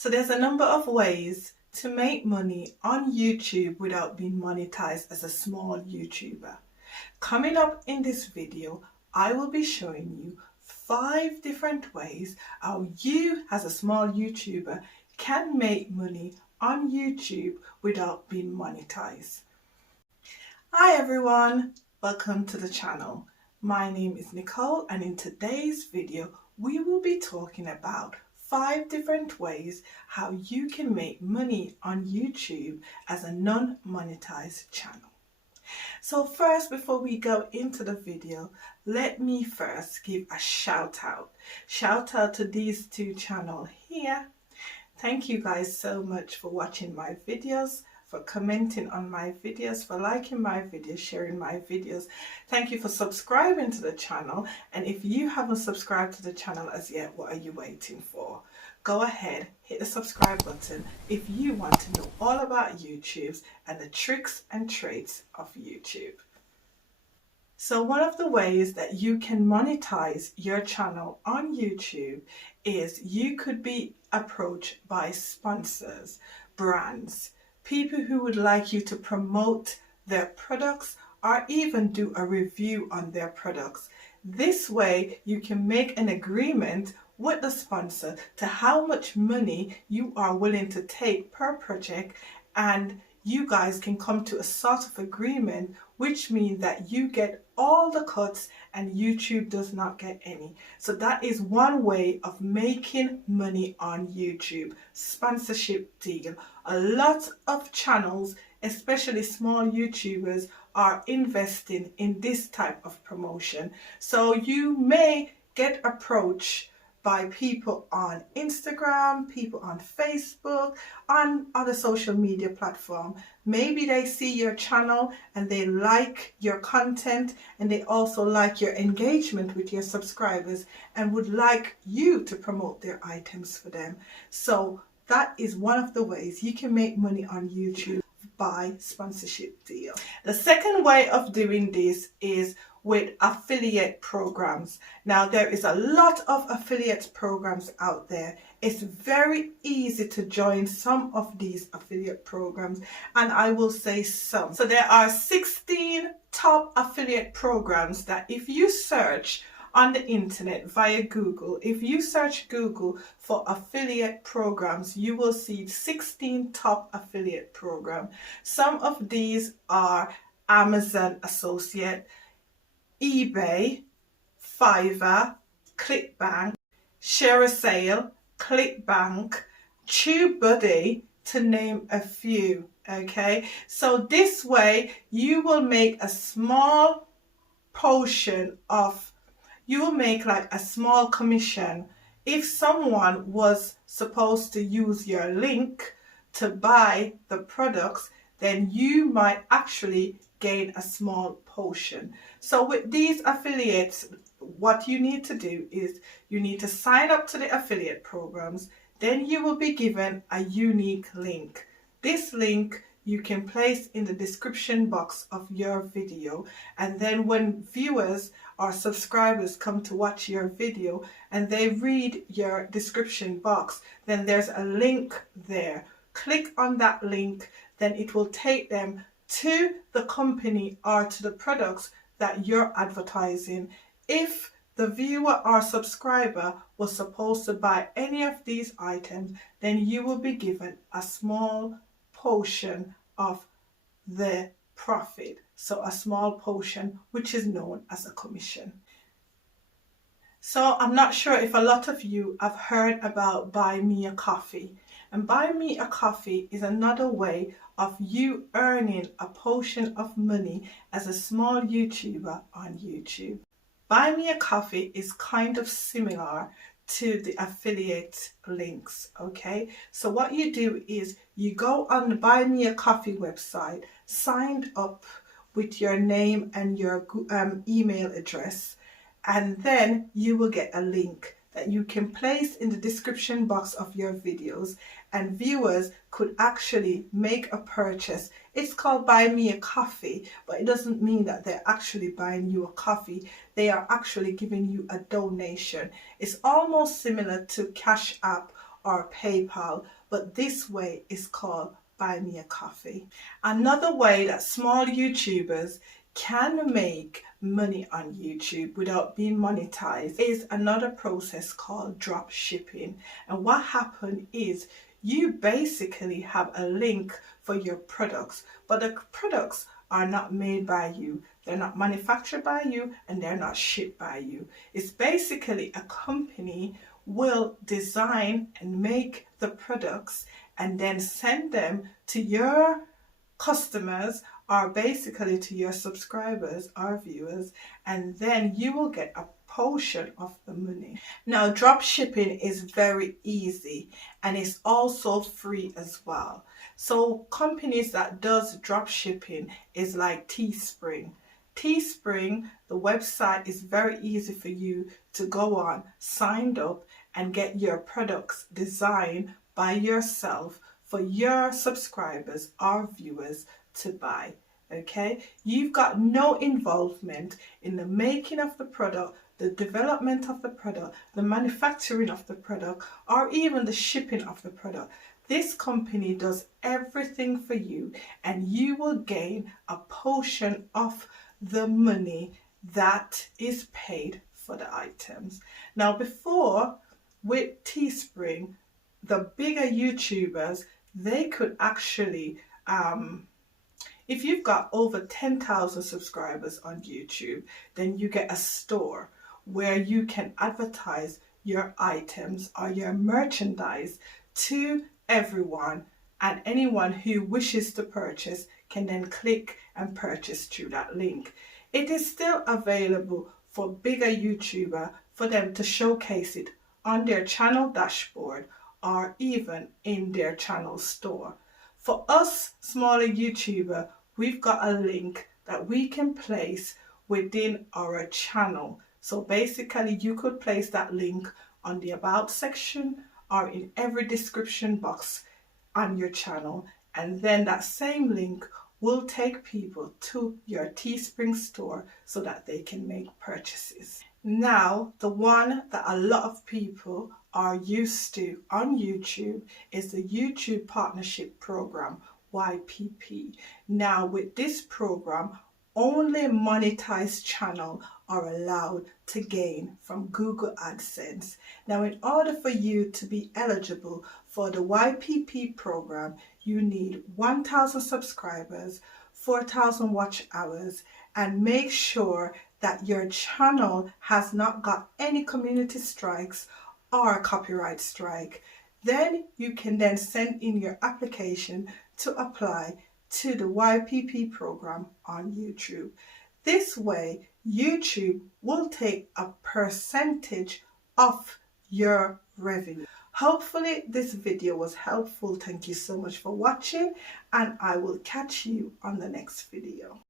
So there's a number of ways to make money on YouTube without being monetized as a small YouTuber. Coming up in this video, I will be showing you 5 different ways how you as a small YouTuber can make money on YouTube without being monetized. Hi everyone, welcome to the channel. My name is Nicole, and in today's video we will be talking about 5 different ways how you can make money on YouTube as a non-monetized channel. So first, before we go into the video, let me first give a shout out. Shout out to these 2 channels here. Thank you guys so much for watching my videos, for commenting on my videos, for liking my videos, sharing my videos. Thank you for subscribing to the channel. And if you haven't subscribed to the channel as yet, what are you waiting for? Go ahead, hit the subscribe button if you want to know all about YouTube and the tricks and traits of YouTube. So one of the ways that you can monetize your channel on YouTube is you could be approached by sponsors, brands, people who would like you to promote their products or even do a review on their products. This way you can make an agreement with the sponsor to how much money you are willing to take per project, and you guys can come to a sort of agreement, which means that you get all the cuts and YouTube does not get any. So that is one way of making money on YouTube. Sponsorship deal. A lot of channels, especially small YouTubers, are investing in this type of promotion. So you may get approached by people on Instagram, people on Facebook, on other social media platform. Maybe they see your channel and they like your content, and they also like your engagement with your subscribers and would like you to promote their items for them. So that is one of the ways you can make money on YouTube, by sponsorship deal. The second way of doing this is with affiliate programs. Now there is a lot of affiliate programs out there. It's very easy to join some of these affiliate programs, and I will say some. So there are 16 top affiliate programs that if you search on the internet via Google, if you search Google for affiliate programs, you will see 16 top affiliate programs. Some of these are Amazon Associate, eBay, Fiverr, ClickBank, ShareASale, ClickBank, TubeBuddy, to name a few. Okay, so this way you will make a small portion of, you will make like a small commission. If someone was supposed to use your link to buy the products, then you might actually gain a small portion. So with these affiliates, what you need to do is you need to sign up to the affiliate programs. Then you will be given a unique link. This link you can place in the description box of your video, and then when viewers or subscribers come to watch your video and they read your description box, then there's a link there. Click on that link, then it will take them to the company or to the products that you're advertising. If the viewer or subscriber was supposed to buy any of these items, then you will be given a small portion of the profit. So a small portion, which is known as a commission. So I'm not sure if a lot of you have heard about Buy Me a Coffee. And Buy Me a Coffee is another way of you earning a portion of money as a small YouTuber on YouTube. Buy Me a Coffee is kind of similar to the affiliate links. Okay, so what you do is you go on the Buy Me a Coffee website, signed up with your name and your email address, and then you will get a link that you can place in the description box of your videos, and viewers could actually make a purchase. It's called Buy Me a Coffee, but it doesn't mean that they're actually buying you a coffee. They are actually giving you a donation. It's almost similar to Cash App or PayPal, but this way is called Buy Me a Coffee. Another way that small YouTubers can make money on YouTube without being monetized is another process called drop shipping. And what happened is you basically have a link for your products, but the products are not made by you, they're not manufactured by you, and they're not shipped by you. It's basically a company will design and make the products and then send them to your customers, or basically to your subscribers or viewers, and then you will get a portion of the money. Now, drop shipping is very easy and it's also free as well. So companies that does drop shipping is like Teespring. Teespring, the website is very easy for you to go on, sign up, and get your products designed by yourself for your subscribers or viewers to buy. Okay, you've got no involvement in the making of the product, the development of the product, the manufacturing of the product, or even the shipping of the product. This company does everything for you, and you will gain a portion of the money that is paid for the items. Now, before, with Teespring, the bigger YouTubers, they could actually, if you've got over 10,000 subscribers on YouTube, then you get a store where you can advertise your items or your merchandise to everyone, and anyone who wishes to purchase can then click and purchase through that link. It is still available for bigger YouTuber for them to showcase it on their channel dashboard or even in their channel store. For us smaller YouTuber, we've got a link that we can place within our channel. So basically you could place that link on the about section or in every description box on your channel, and then that same link will take people to your Teespring store so that they can make purchases. Now, the one that a lot of people are used to on YouTube is the YouTube Partnership Program, YPP. Now, with this program, only monetized channels are allowed to gain from Google AdSense. Now, in order for you to be eligible for the YPP program, you need 1,000 subscribers, 4,000 watch hours, and make sure that your channel has not got any community strikes or copyright strike. Then you can then send in your application to apply to the YPP program on YouTube. This way, YouTube will take a percentage of your revenue. Hopefully this video was helpful. Thank you so much for watching, and I will catch you on the next video.